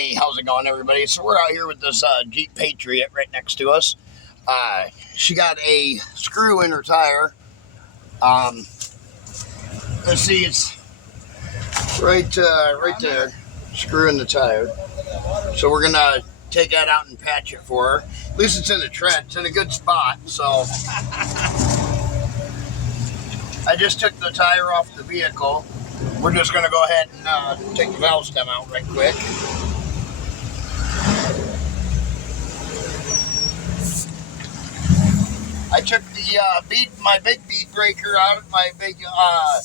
Hey, how's it going, everybody? So we're out here with this Jeep Patriot right next to us. She got a screw in her tire. Let's see, it's right there, screw in the tire. So we're gonna take that out and patch it for her. At least it's in the tread. It's in a good spot. So I just took the tire off the vehicle. We're just gonna go ahead and take the valve stem out right quick. I took the my big bead breaker out of my big tire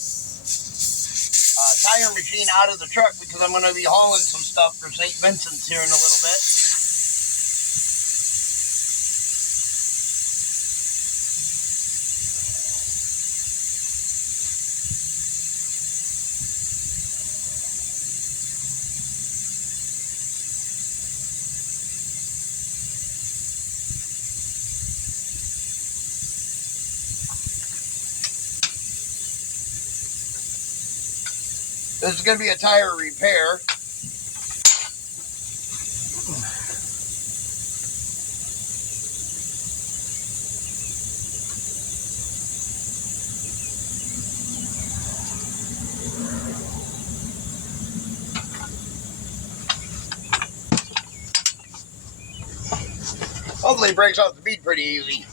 machine out of the truck because I'm going to be hauling some stuff for St. Vincent's here in a little bit. This is going to be a tire repair. Hopefully it breaks off the bead pretty easy.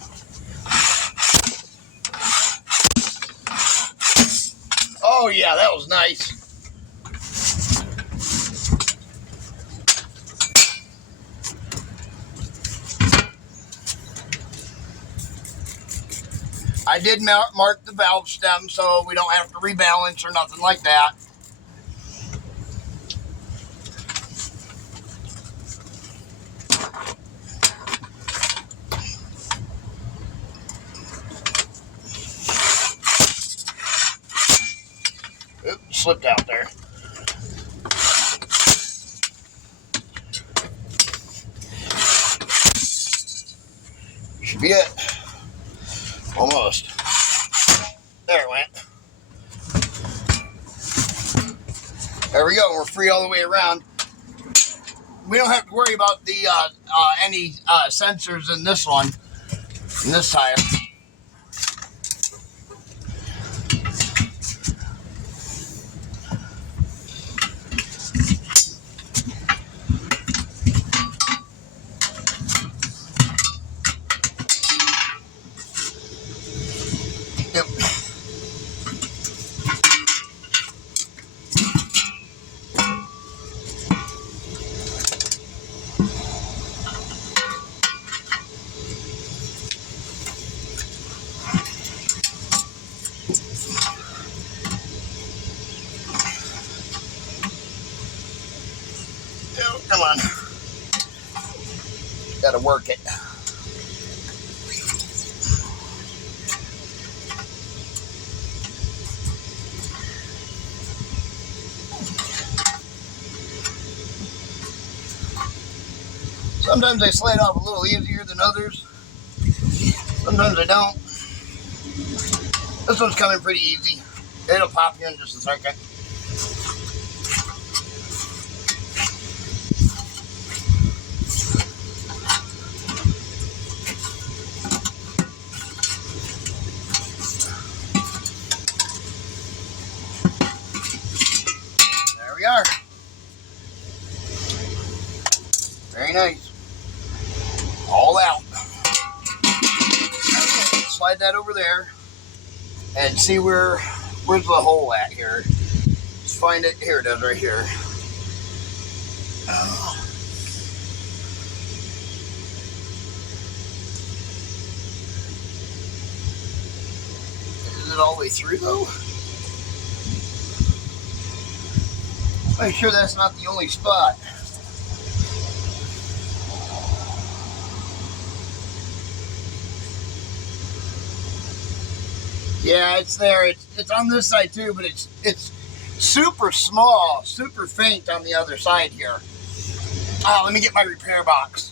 Oh yeah, that was nice. I did mark the valve stem so we don't have to rebalance or nothing like that. Oops, slipped out there. Should be it. Almost. There it went. There we go. We're free all the way around. We don't have to worry about the any sensors in this one, in this tire. Yep. Come on. Gotta work it. Sometimes they slide off a little easier than others. Sometimes they don't. This one's coming pretty easy. It'll pop in just a second. There we are. Very nice. All out. Okay, slide that over there and see where's the hole at here. Let's find it. Here it is, right here. Oh. Is it all the way through though? Make sure that's not the only spot. Yeah, it's there. It's on this side too, but it's super small, super faint on the other side here. Let me get my repair box.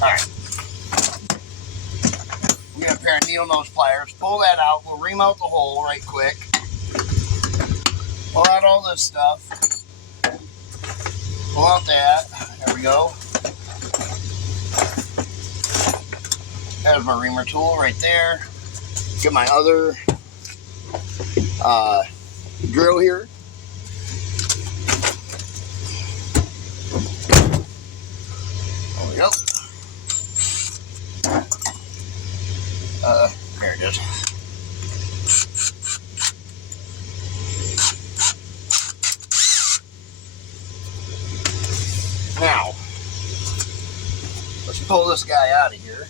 All right. me a pair of needle nose pliers. Pull that out. We'll ream out the hole right quick. Pull out all this stuff. Pull out that. There we go. There's my reamer tool right there. Get my other drill here. There we go. There it is. Now, let's pull this guy out of here.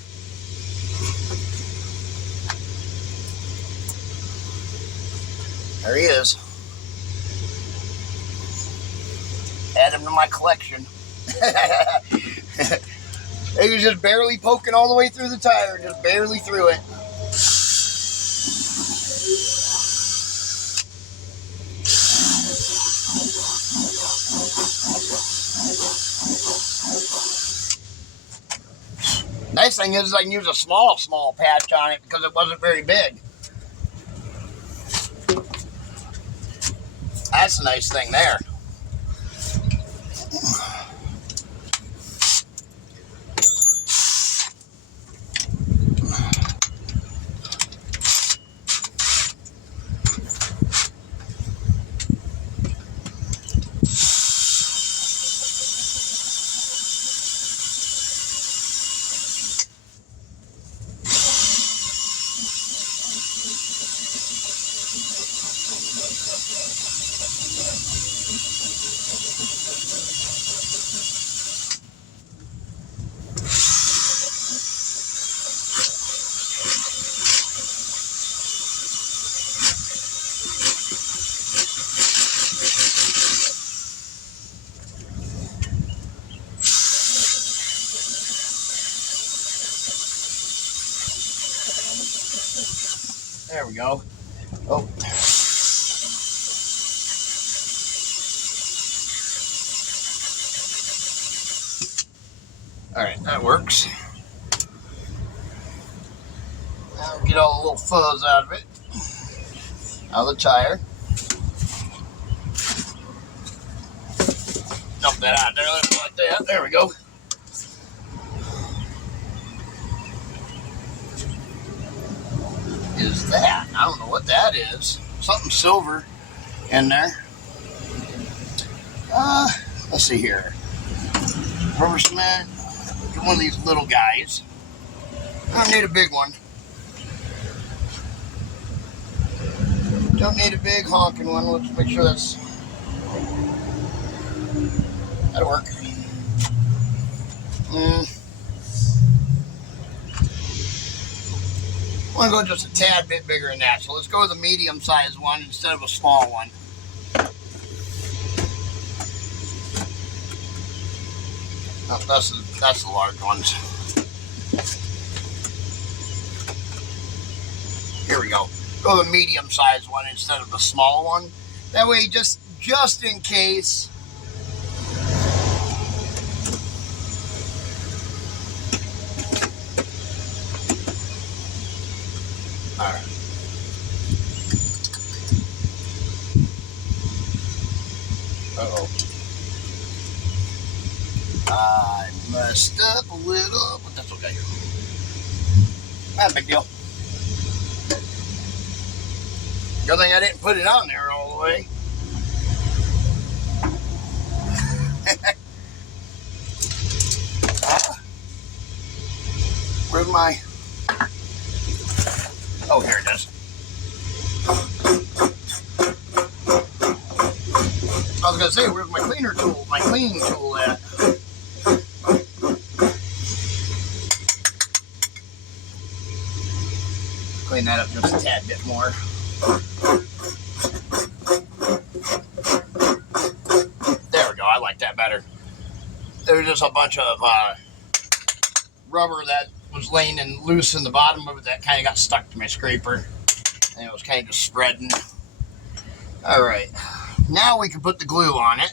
There he is. Add him to my collection. He was just barely poking all the way through the tire, just barely through it. Nice thing is I can use a small patch on it because it wasn't very big. That's a nice thing there. There we go. Oh. All right, that works. Now get all the little fuzz out of it, out of the tire. Dump that out there like that. There we go. Is that? I don't know what that is. Something silver in there. Let's see here. Rubber cement. Get one of these little guys. I don't need a big one. Don't need a big honking one. Let's make sure that'll work. I want to go just a tad bit bigger than that, so let's go with a medium-sized one instead of a small one. Oh, that's the large ones. Here we go. Go with a medium-sized one instead of the small one. That way, just in case. All right. Uh-oh. I messed up a little, but that's okay. Not a big deal. Good thing I didn't put it on there all the way. Where's my... Oh, here it is. I was going to say, where's my cleaner tool? My cleaning tool at? Clean that up just a tad bit more. There we go. I like that better. There was just a bunch of rubber that was laying and loose in the bottom of it that kind of got stuck to my scraper, and it was kind of just spreading. All right, now we can put the glue on it.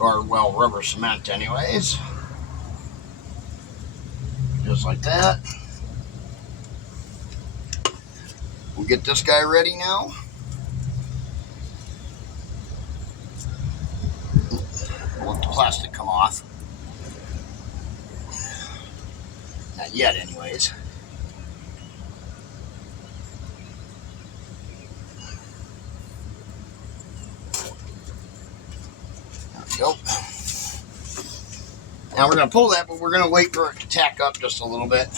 Or, well, rubber cement anyways. Just like that. We'll get this guy ready now. We'll let the plastic come off. Not yet, anyways. There we go. Now we're going to pull that, but we're going to wait for it to tack up just a little bit.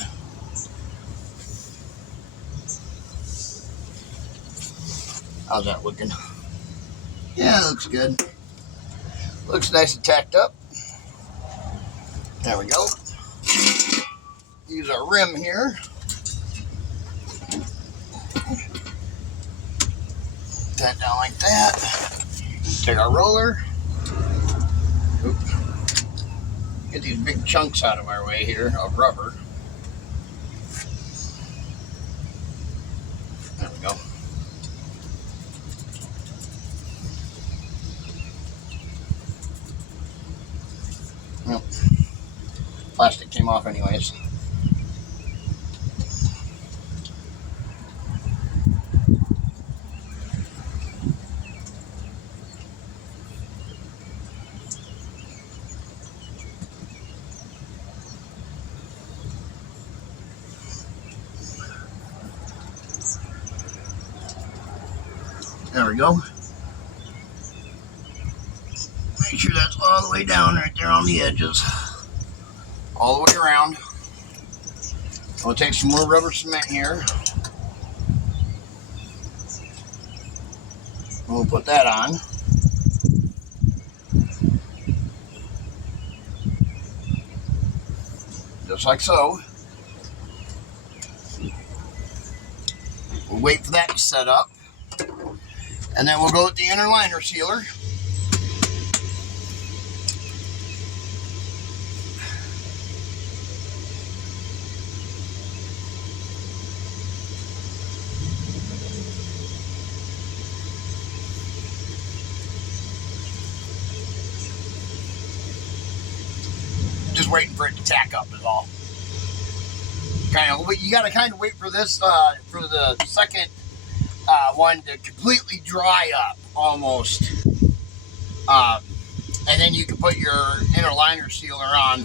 How's that looking? Yeah, it looks good. Looks nice and tacked up. There we go. Use our rim here. That down like that. Take our roller. Oop. Get these big chunks out of our way here of rubber. There we go. Well, plastic came off anyways. There we go. Make sure that's all the way down right there on the edges. All the way around. We'll take some more rubber cement here. And we'll put that on. Just like so. We'll wait for that to set up. And then we'll go with the inner liner sealer. Just waiting for it to tack up is all. You got to kind of wait for this for the second one to completely dry up almost, and then you can put your inner liner sealer on.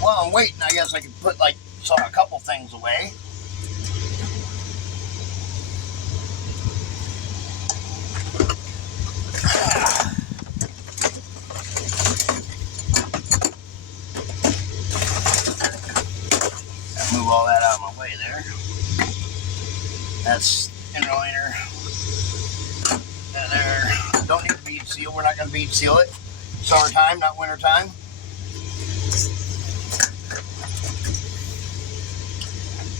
While I'm waiting, I guess I can put a couple things away. Move all that out of my way there. That's inner liner. There. Don't need to bead seal. We're not going to bead seal it. Summertime, not wintertime.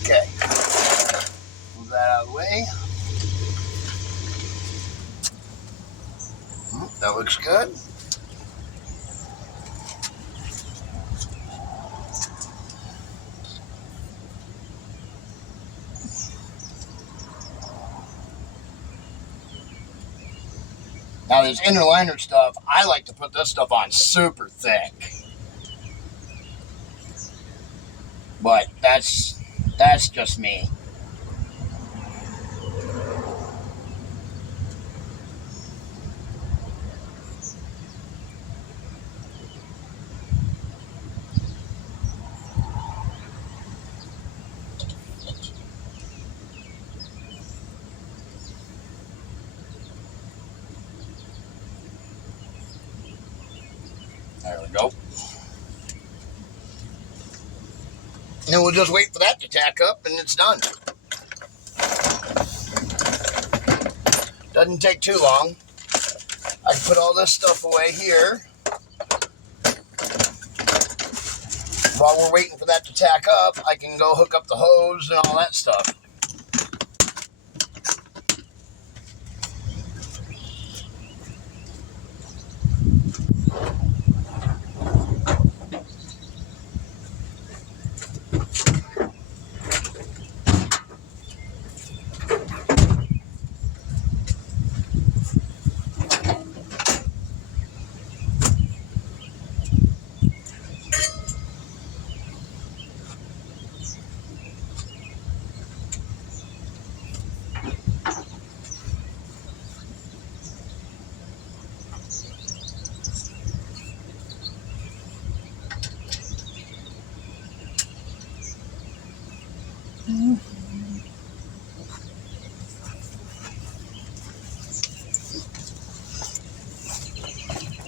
Okay. Move that out of the way. That looks good. Now this inner liner stuff, I like to put this stuff on super thick. But that's just me. There we go. And we'll just wait for that to tack up and it's done. Doesn't take too long. I can put all this stuff away here. While we're waiting for that to tack up, I can go hook up the hose and all that stuff.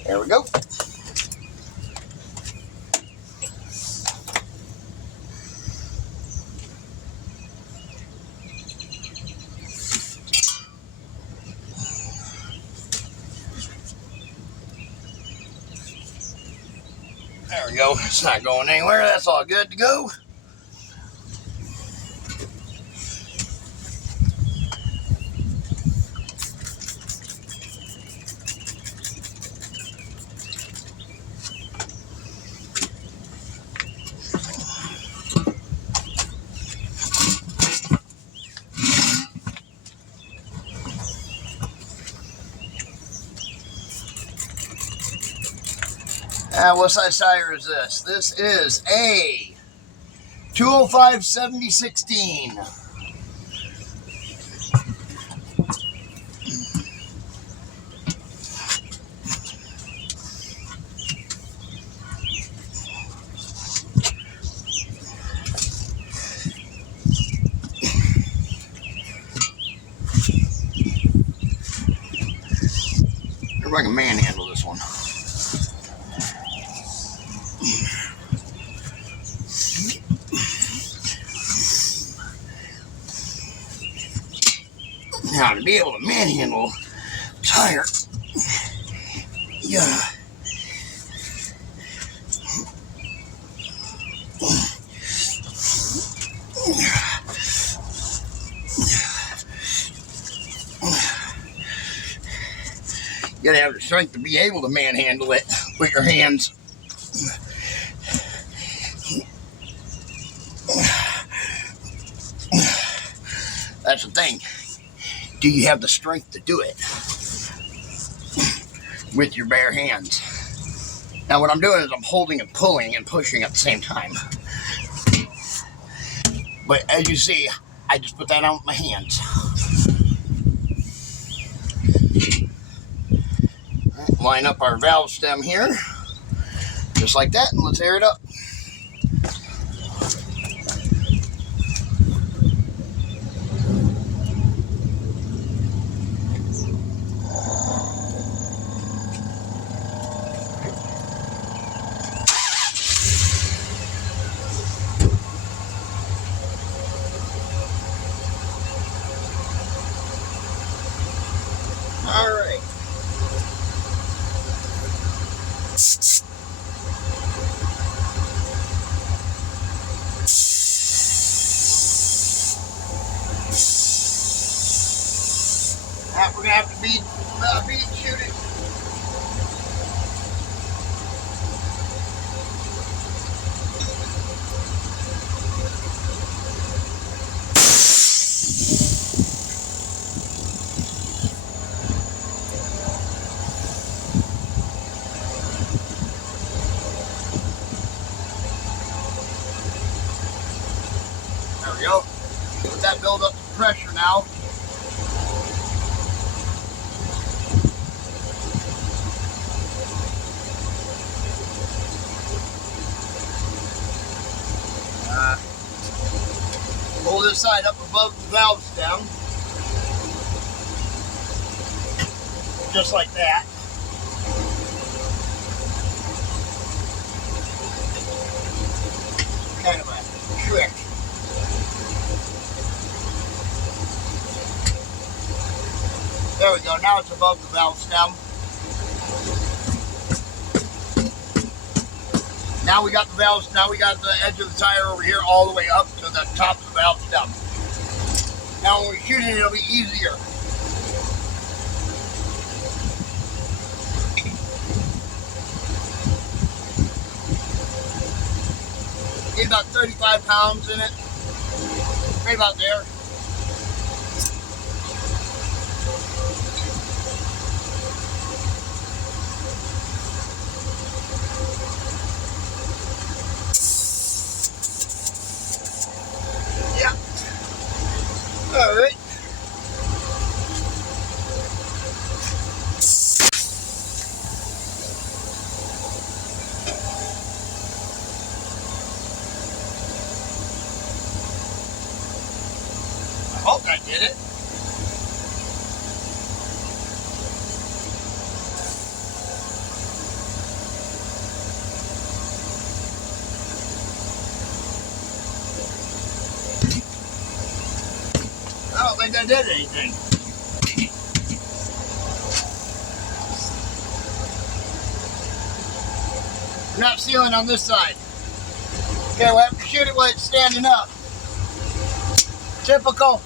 There we go. There we go. It's not going anywhere. That's all good to go. What size tire is this? This is a 205 7016. If I can manhandle this one. Now, to be able to manhandle a tire, yeah. You gotta have the strength to be able to manhandle it with your hands. That's the thing. Do you have the strength to do it with your bare hands? Now what I'm doing is I'm holding and pulling and pushing at the same time. But as you see, I just put that out with my hands. Right, line up our valve stem here, just like that, and let's air it up. All right. Now we're gonna have to bead shoot it. There we go. Let that build up some pressure now. Pull this side up above the valve stem. Just like that. Kind of a trick. There we go, now it's above the valve stem. Now we got the edge of the tire over here all the way up to the top of the valve stem. Now when we shoot it, it'll be easier. Get about 35 pounds in it. Right about there. All right. I hope I did it. like that did anything. We're not sealing on this side. Okay, we'll have to shoot it while it's standing up. Typical.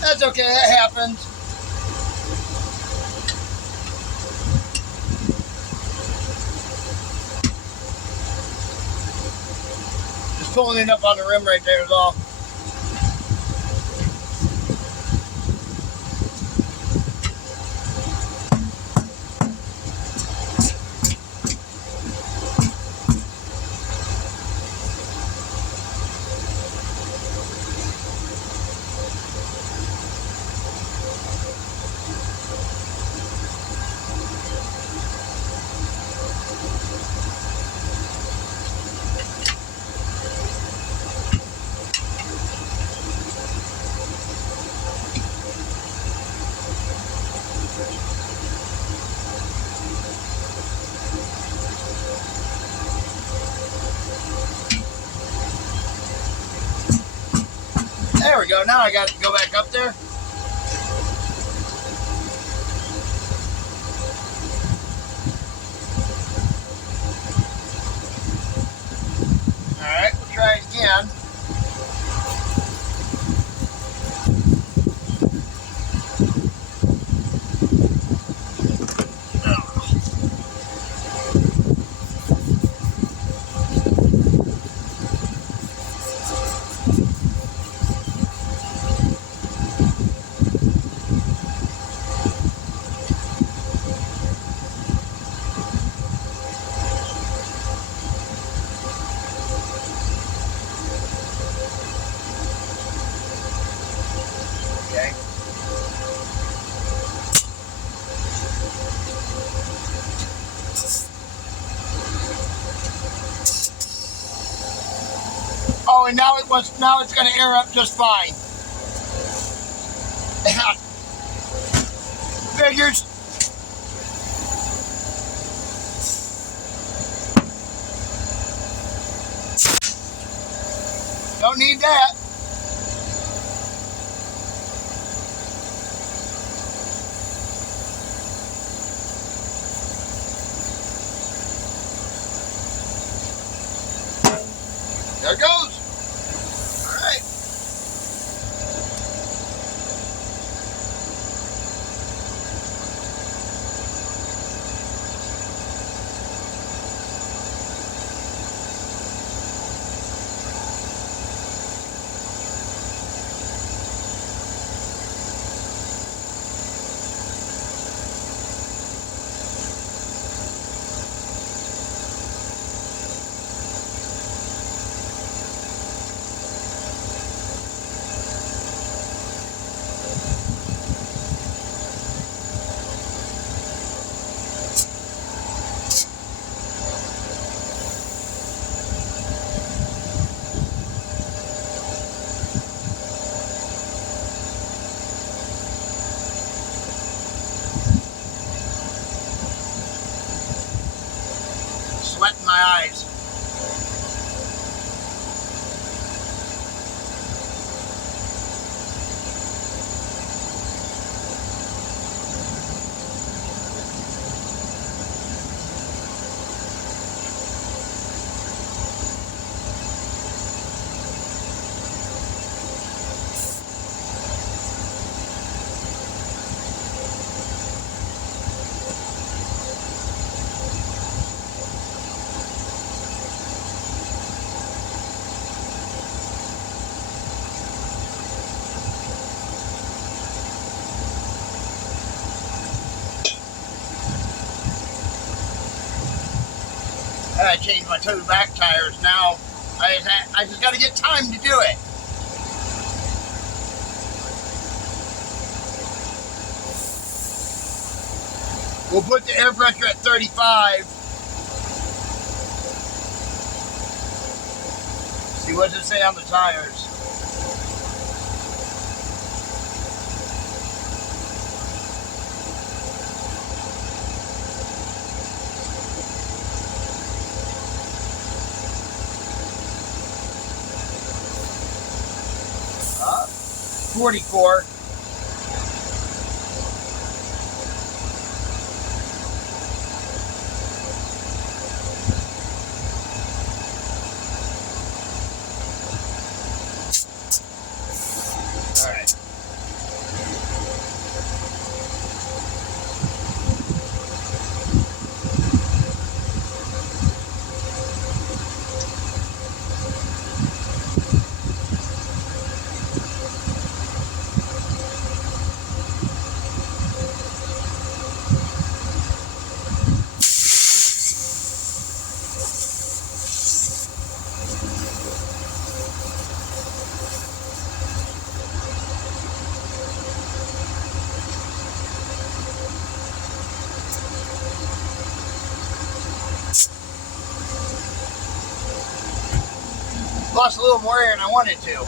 That's okay, that happens. Just pulling it up on the rim right there is all. There we go. Now I got to go back up there. Alright, we'll try it again. Oh, and now it's going to air up just fine. Figures. Don't need that. There it goes. All right. Sweat in my eyes. I changed my two back tires now. I just got to get time to do it. We'll put the air pressure at 35. See, what does it say on the tires? 44. All right. Lost a little more air than I wanted to.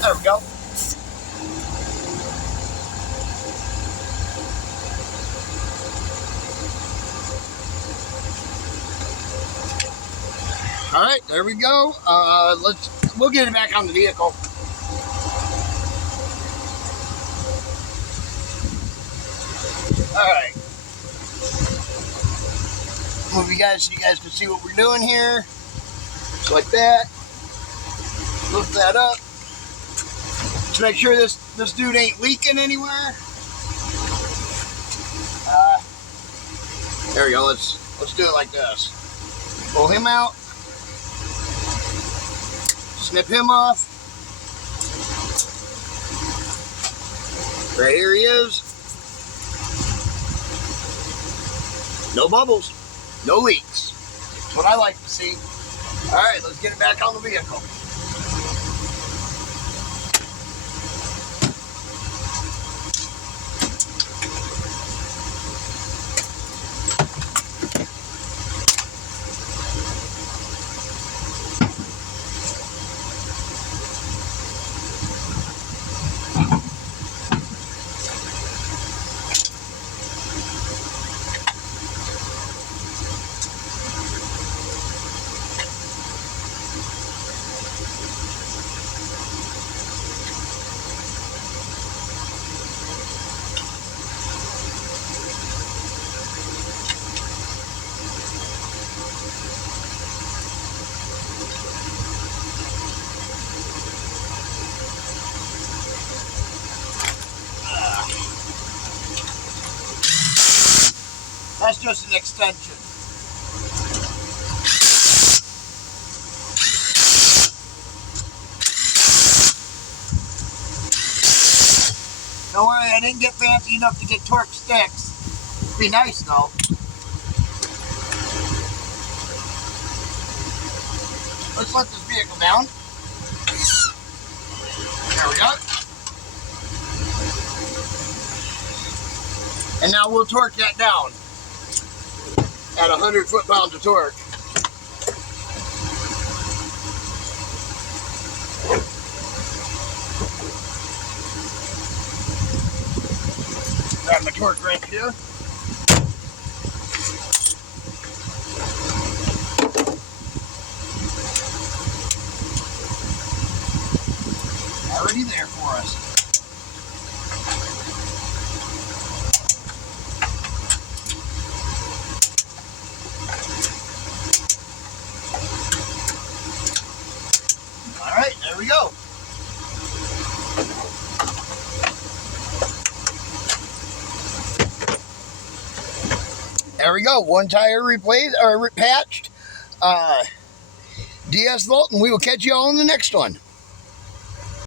There we go. All right, there we go. We'll get it back on the vehicle. All right. Move you guys so you guys can see what we're doing here. Just like that. Lift that up. To make sure this dude ain't leaking anywhere. There we go. Let's do it like this. Pull him out. Snip him off. Right here he is. No bubbles. No leaks. That's what I like to see. All right, let's get it back on the vehicle. That's just an extension. Don't worry, I didn't get fancy enough to get torque sticks. It'd be nice though. Let's let this vehicle down. There we go. And now we'll torque that down at 100 foot-pounds of torque. Grab my torque wrench here. Already there for us. All right, there we go. There we go. One tire replaced or patched. DS Volt, and we will catch you all in the next one.